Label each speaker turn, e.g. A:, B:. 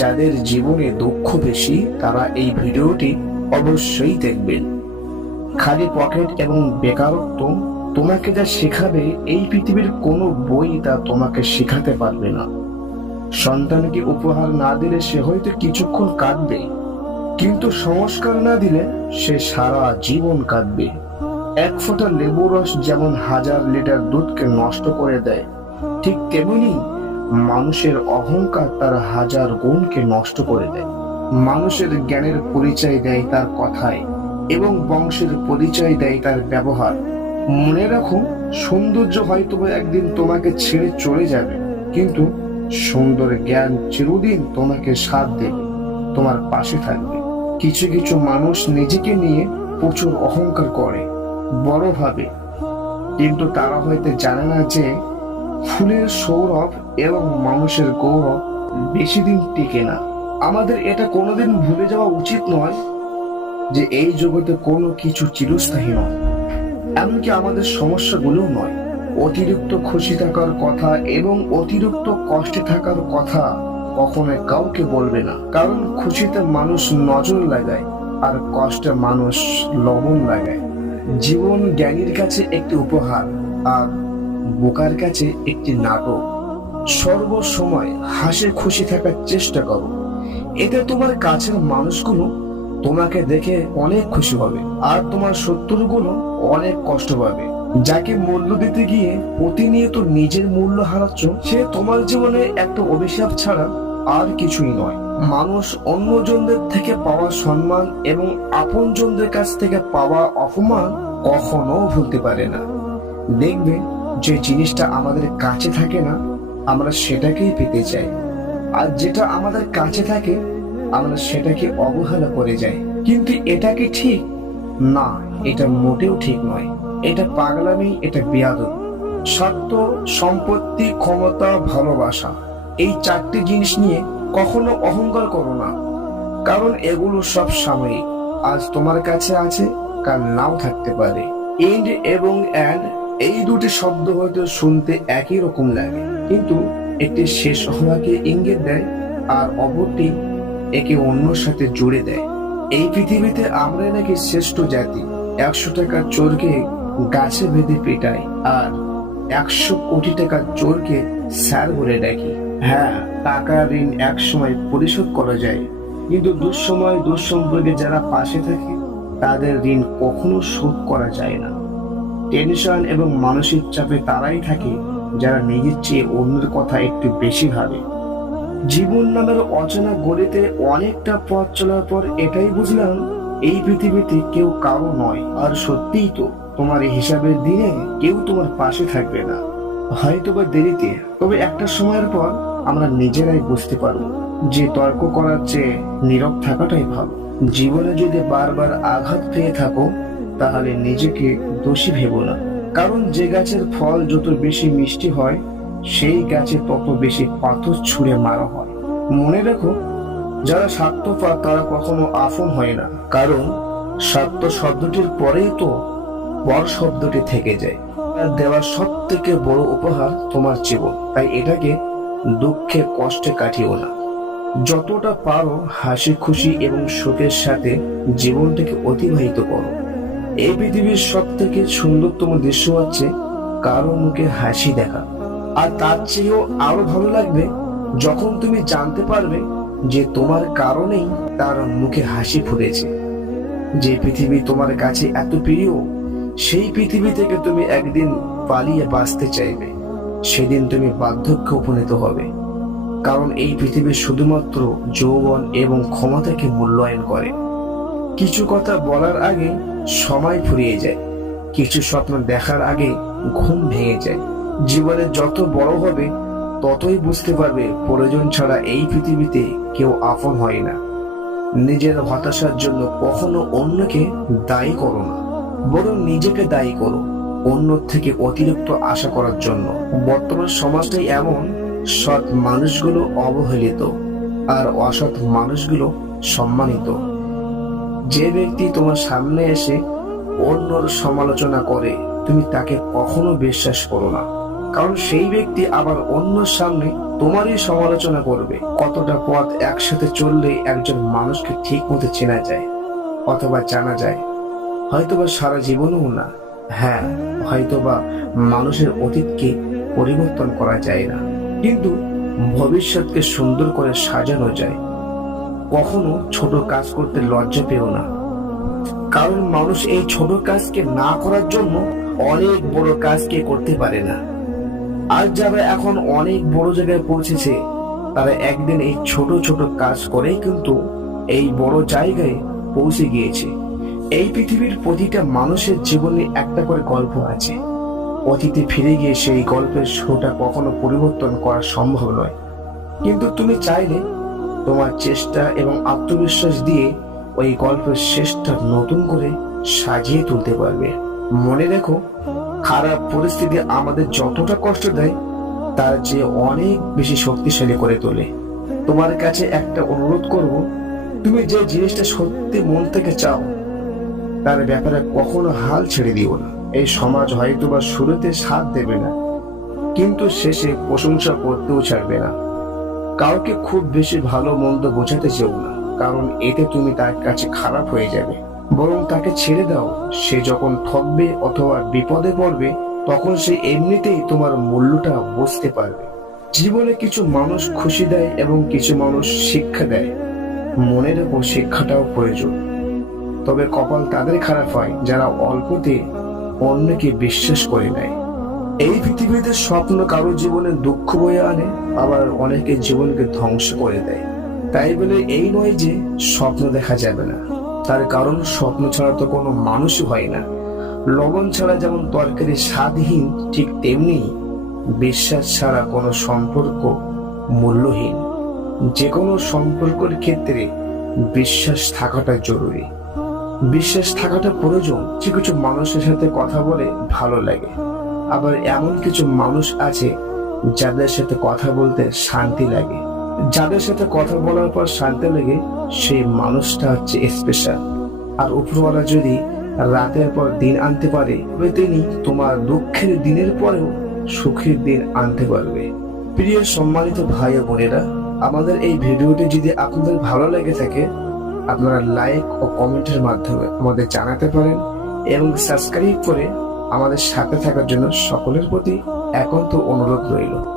A: যাদের জীবনে দুঃখ বেশি, তারা এই ভিডিওটি অবশ্যই দেখবেন। খালি পকেট এবং বেকারত্ব তোমাকে যা শেখাবে, এই পৃথিবীর কোনো বই তা তোমাকে শেখাতে পারবে না। সন্তানকে উপহার না দিলে সে হয়তো কিছুক্ষণ কাঁদবে, কিন্তু সংস্কার না দিলে সে সারা জীবন কাঁদবে। এক ফোঁটা লেবু রস যেমন হাজার লিটার দুধকে নষ্ট করে দেয়, ঠিক তেমনি মানুষের অহংকার তার হাজার গুণকে নষ্ট করে দেয়। মানুষের জ্ঞানের পরিচয় দেয় তার কথায় এবং বংশের পরিচয় দেয় তার ব্যবহার। মনে রাখো, সৌন্দর্য হয়তো একদিন তোমাকে ছেড়ে চলে যাবে, কিন্তু সুন্দর জ্ঞান চিরদিন তোমাকে সাথ দেবে, তোমার পাশে থাকবে। কিছু কিছু মানুষ নিজেকে নিয়ে প্রচুর অহংকার করে, বড় ভাবে। কিন্তু তারা হয়তো জানে না যে ফুলের সৌরভ এবং মানুষের গৌরব বেশি দিন টিকে না। আমাদের এটা কোনোদিন ভুলে যাওয়া উচিত নয় যে এই জগতে কোনো কিছু চিরস্থায়ী নয়। এমনকি আমাদের সমস্যাগুলো নয়। অতিরিক্ত খুশি থাকার কথা এবং অতিরিক্ত কষ্টে থাকার কথা কখনো কাউকে বলবে না। কারণ খুশিতে মানুষ নজর লাগায় আর কষ্টে মানুষ লবণ লাগায়। জীবন জ্ঞানীর কাছে একটি উপহার আর বোকার কাছে একটি নাটক। সর্ব সময় হাসি খুশি থাকার চেষ্টা করো। এতে তোমার কাছের মানুষগুলো তোমাকে দেখে অনেক খুশি হবে আর তোমার শত্রুগুলো অনেক কষ্ট পাবে। যাকে মূল্য দিতে গিয়ে প্রতিনিয়ত নিজের মূল্য হারাচ্ছ, সে তোমার জীবনে একটা অভিশাপ ছাড়া আর কিছুই নয়। মানুষ অন্যজনদের থেকে পাওয়া সম্মান এবং আপনজনদের কাছ থেকে পাওয়া অপমান কখনো ভুলতে পারে না। দেখবে যে জিনিসটা আমাদের কাছে থাকে না আমরা সেটাকেই পেতে চাই। আর যেটা আমাদের কাছে থাকে, আমরা সেটাকে অবহেলা করে যাই। কিন্তু এটা কি ঠিক? না, এটা মোটেও ঠিক নয়। এটা পাগলামি, এটা বিয়াদব। সত্য, সম্পত্তি, ক্ষমতা, ভালোবাসা, এই চারটি জিনিস নিয়ে কখনো অহংকার করো না। কারণ এগুলো সব সাময়িক। আজ তোমার কাছে আছে, কাল নাও থাকতে পারে। এন্ড এবং অ্যান্ড এই দুটি শব্দ হয়তো শুনতে একই রকম লাগে। কিন্তু একটি শেষ হওয়াকে ইঙ্গিত দেয় আর অপরটি একে অন্যর সাথে জুড়ে দেয়। এই পৃথিবীতে আমরা নাকি শ্রেষ্ঠ জাতি। একশো টাকার চোরকে গাছে বেঁধে পেটাই আর একশো কোটি টাকার চোরকে স্যার বলে ডাকি। হ্যাঁ টাকা ঋণ এক সময় পরিশোধ করা যায়। কিন্তু দুঃসময় দুঃসম্পর্কে যারা পাশে থাকে, তাদের ঋণ কখনো শোধ করা যায় না। টেনশন এবং মানসিক চাপে তারাই থাকে যারা নিজের চেয়ে অন্যের কথা একটু বেশি ভাবে। জীবন নামের অচেনা গলিতে অনেকটা পথ চলার পর এটাই বুঝলাম, এই পৃথিবীতে কেউ কারও নয়। আর সত্যিই তো, তোমার হিসাবের দিনে কেউ তোমার পাশে থাকবে না। হয়তো বা দেরিতে, তবে একটা সময়ের পর আমরা নিজেরাই বুঝতে পারব যে তর্ক করার চেয়ে নীরব থাকাটাই ভালো। জীবনে যদি বারবার আঘাত পেয়ে থাকো, তাহলে নিজেকে দোষী ভেবো না। কারণ যে গাছের ফল যত বেশি মিষ্টি হয়, সেই গাছে তত বেশি পাথর ছুঁড়ে মারা হয়। মনে রেখো, যারা স্বার্থপর, তারা কখনো আপন হয় না। কারণ স্বার্থ শব্দটির পরেই তো পর শব্দটি থেকে যায়। আর দেওয়ার সব থেকে বড় উপহার তোমার জীবন। তাই এটাকে দুঃখে কষ্টে কাটিও না। যতটা পারো হাসি খুশি এবং সুখের সাথে জীবনটাকে অতিবাহিত করো। এই পৃথিবীর সব থেকে সুন্দরতম দৃশ্য হচ্ছে কারও মুখে হাসি দেখা। আর তার চেয়েও আরও ভালো লাগবে যখন তুমি জানতে পারবে যে তোমার কারণেই তার মুখে হাসি ফুটেছে। যে পৃথিবী তোমার কাছে এত প্রিয়, সেই পৃথিবী থেকে তুমি একদিন পালিয়ে বাঁচতে চাইবে। সেদিন তুমি বার্ধক্যে উপনীত হবে। কারণ এই পৃথিবী শুধুমাত্র যৌবন এবং ক্ষমতাকে মূল্যায়ন করে। কিছু কথা বলার আগে সময় ফুরিয়ে যায়। কিছু স্বপ্ন দেখার আগে ঘুম ভেঙে যায়। জীবনে যত বড় হবে, ততই বুঝতে পারবে প্রয়োজন ছাড়া এই পৃথিবীতে কেউ আপন হয় না। নিজের হতাশার জন্য কখনো অন্যকে দায়ী করো না। বরং নিজেকে দায়ী করো অন্য থেকে অতিরিক্ত আশা করার জন্য। বর্তমান সমাজটাই এমন, সৎ মানুষগুলো অবহেলিত আর অসৎ মানুষগুলো সম্মানিত। যে ব্যক্তি তোমার সামনে এসে অন্যর সমালোচনা করে, তুমি তাকে কখনো বিশ্বাস করো না। কারণ সেই ব্যক্তি আবার অন্য সামনে তোমারই সমালোচনা করবে। কতটা পথ একসাথে চললে একজন মানুষকে ঠিক মতো চেনা যায় অথবা জানা যায়। হয়তোবা সারা জীবনও না। হ্যাঁ হয়তোবা মানুষের অতীতকে পরিবর্তন করা যায় না। কিন্তু ভবিষ্যৎকে সুন্দর করে সাজানো যায়। কখনো ছোট কাজ করতে লজ্জা পেও না। কারণ মানুষ এই ছোট কাজকে না করার জন্য অনেক বড় কাজকে করতে পারে না। আর যারা এখন অনেক বড় জায়গায় পৌঁছেছে, তারা একদিন এই ছোট ছোট কাজ করেই কিন্তু এই বড় জায়গায় পৌঁছে গিয়েছে। এই পৃথিবীর প্রতিটা মানুষের জীবনে একটা করে গল্প আছে। অতীতে ফিরে গিয়ে সেই গল্পের শোটা কখনো পরিবর্তন করা সম্ভব নয়। কিন্তু তুমি চাইলে তোমার চেষ্টা এবং আত্মবিশ্বাস দিয়ে ওই গল্পের শেষটা নতুন করে সাজিয়ে তুলতে পারবে। মনে রেখো, খারাপ পরিস্থিতি আমাদের যতটা কষ্ট দেয়, তার চেয়ে অনেক বেশি শক্তিশালী করে তোলে। তোমার কাছে একটা অনুরোধ করব, তুমি যে জিনিসটা সত্যি মন থেকে চাও, তার ব্যাপারে কখনো হাল ছেড়ে দিও না। এই সমাজ হয়তো বা শুরুতে সাথ দেবে না, কিন্তু শেষে প্রশংসা করতেও ছাড়বে না। কাউকে খুব বেশি ভালো মন্দ বোঝাতে চেও না, কারণ এতে তুমি তার কাছে খারাপ হয়ে যাবে। বরং তাকে ছেড়ে দাও, সে যখন ঠকবে অথবা বিপদে পড়বে, তখন সে এমনিতেই তোমার মূল্যটা বুঝতে পারবে। জীবনে কিছু মানুষ খুশি দেয় এবং কিছু মানুষ শিক্ষা দেয়। মনে রেখো শিক্ষাটাও প্রয়োজন। তবে কপাল তাদের খারাপ হয়, যারা অল্পতে অন্যকে বিশ্বাস করে নেয়। এই পৃথিবীতে স্বপ্ন কারও জীবনে দুঃখ বয়ে আনে, আবার অনেকের জীবনকে ধ্বংস করে দেয়। তাই বলে এই নয় যে স্বপ্ন দেখা যাবে না। তার কারণ স্বপ্ন ছাড়া তো কোনো মানুষই হয় না। লবণ ছাড়া যেমন তরকারি স্বাদহীন, ঠিক তেমনি বিশ্বাস ছাড়া কোনো সম্পর্ক মূল্যহীন। যে কোনো সম্পর্কের ক্ষেত্রে বিশ্বাস থাকাটা জরুরি। বিশ্বাস থাকাটা প্রয়োজন। যে কিছু মানুষের সাথে কথা বলে ভালো লাগে। আবার এমন কিছু মানুষ আছে যাদের সাথে কথা বলতে শান্তি লাগে। যাদের সাথে কথা বলার পর শান্তি লাগে, সেই মানুষটা হচ্ছে স্পেশাল আর উপরওয়ালা যদি রাতের পর দিন আনতে পারে, তবে তিনি তোমার দুঃখের দিনের পরেও সুখের দিন আনতে পারবে। প্রিয় সম্মানিত ভাই ও বোনেরা, আমাদের এই ভিডিওটি যদি আপনাদের ভালো লেগে থাকে, আপনারা লাইক ও কমেন্টের মাধ্যমে আমাদের জানাতে পারেন এবং সাবস্ক্রাইব করে আমাদের সাথে থাকার জন্য সকলের প্রতি একান্ত অনুরোধ রইল।